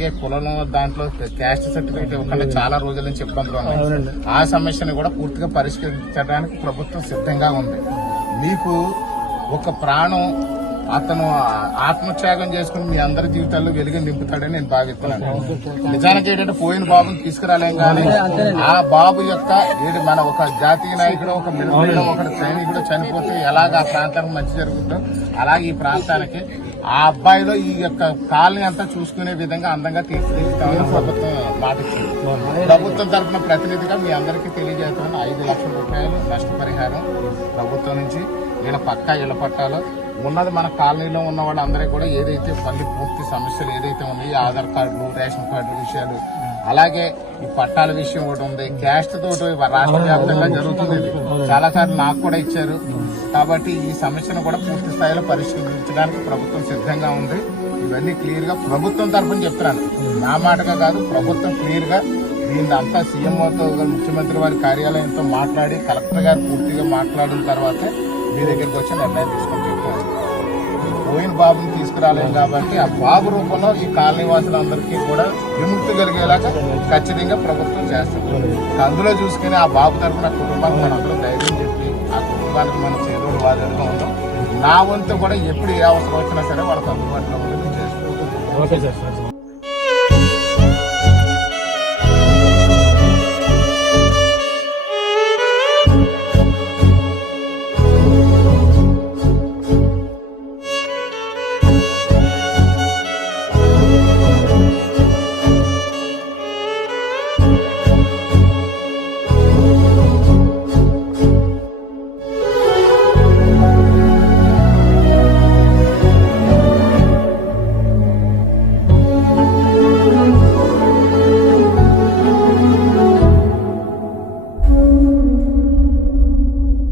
అలాగే కులం దాంట్లో క్యాస్ట్ సర్టిఫికేట్ ఇవ్వకుండా చాలా రోజుల నుంచి ఇబ్బందులు ఉన్నాయి. ఆ సమస్యను కూడా పూర్తిగా పరిష్కరించడానికి ప్రభుత్వం సిద్ధంగా ఉంది. మీకు ఒక ప్రాణం అతను ఆత్మత్యాగం చేసుకుని మీ అందరి జీవితాల్లో వెలుగు నింపుతాడని నేను భావిస్తున్నాను. నిజానికి ఏంటంటే పోయిన బాబుని తీసుకురాలేం కానీ ఆ బాబు యొక్క మన ఒక జాతీయ నాయకుడు, ఒక మిలిటరీలో ఒక సైనికుడు చనిపోతే ఎలాగ ఆ ప్రాంతానికి మంచి జరుగుతుందో అలాగే ఈ ప్రాంతానికి ఆ అబ్బాయిలో ఈ యొక్క కాలనీ అంతా చూసుకునే విధంగా అందంగా తీర్చిదిద్దుతామని ప్రభుత్వం మాట ఇచ్చింది. ప్రభుత్వం తరఫున ప్రతినిధిగా మీ అందరికీ తెలియజేస్తున్నాను 5 లక్షల రూపాయలు నష్టపరిహారం ప్రభుత్వం నుంచి ఇళ్ల పట్టాలు ఉన్నది. మన కాలనీలో ఉన్న వాళ్ళందరికీ కూడా ఏదైతే మళ్ళీ పూర్తి సమస్యలు ఏదైతే ఉన్నాయో ఆధార్ కార్డులు, రేషన్ కార్డు విషయాలు, అలాగే ఈ పట్టాల విషయం ఒకటి ఉంది. క్యాస్ట్ తోటి రాష్ట్ర వ్యాప్తంగా జరుగుతుంది. చాలా సార్లు నాకు కూడా ఇచ్చారు. కాబట్టి ఈ సమస్యను కూడా పూర్తి స్థాయిలో పరిష్కరించడానికి ప్రభుత్వం సిద్ధంగా ఉంది. ఇవన్నీ క్లియర్ గా ప్రభుత్వం తరఫున చెప్తున్నాను, నా మాటగా కాదు. ప్రభుత్వం క్లియర్ గా దీన్ని అంతా సీఎంఓతో, ముఖ్యమంత్రి వారి కార్యాలయంతో మాట్లాడి కలెక్టర్ గారు పూర్తిగా మాట్లాడిన తర్వాత మీ దగ్గరికి వచ్చి నిర్ణయం తీసుకొని చెప్తాను. పోయిన బాబుని తీసుకురాలేము కాబట్టి ఆ బాబు రూపంలో ఈ కాలనీ వాసులందరికీ కూడా విముక్తి కలిగేలాగా ఖచ్చితంగా ప్రభుత్వం చేస్తుంది. అందులో చూసుకుని ఆ బాబు తరఫున కుటుంబానికి మనం అందరూ ధైర్యం చెప్పి ఆ కుటుంబానికి మనం చేదోడు వాదోడుగా ఉంటాం. నా వంతు కూడా ఎప్పుడు ఏ అవసరం వచ్చినా సరే వాళ్ళకి అందుబాటులో ఉండేది చేస్తాం.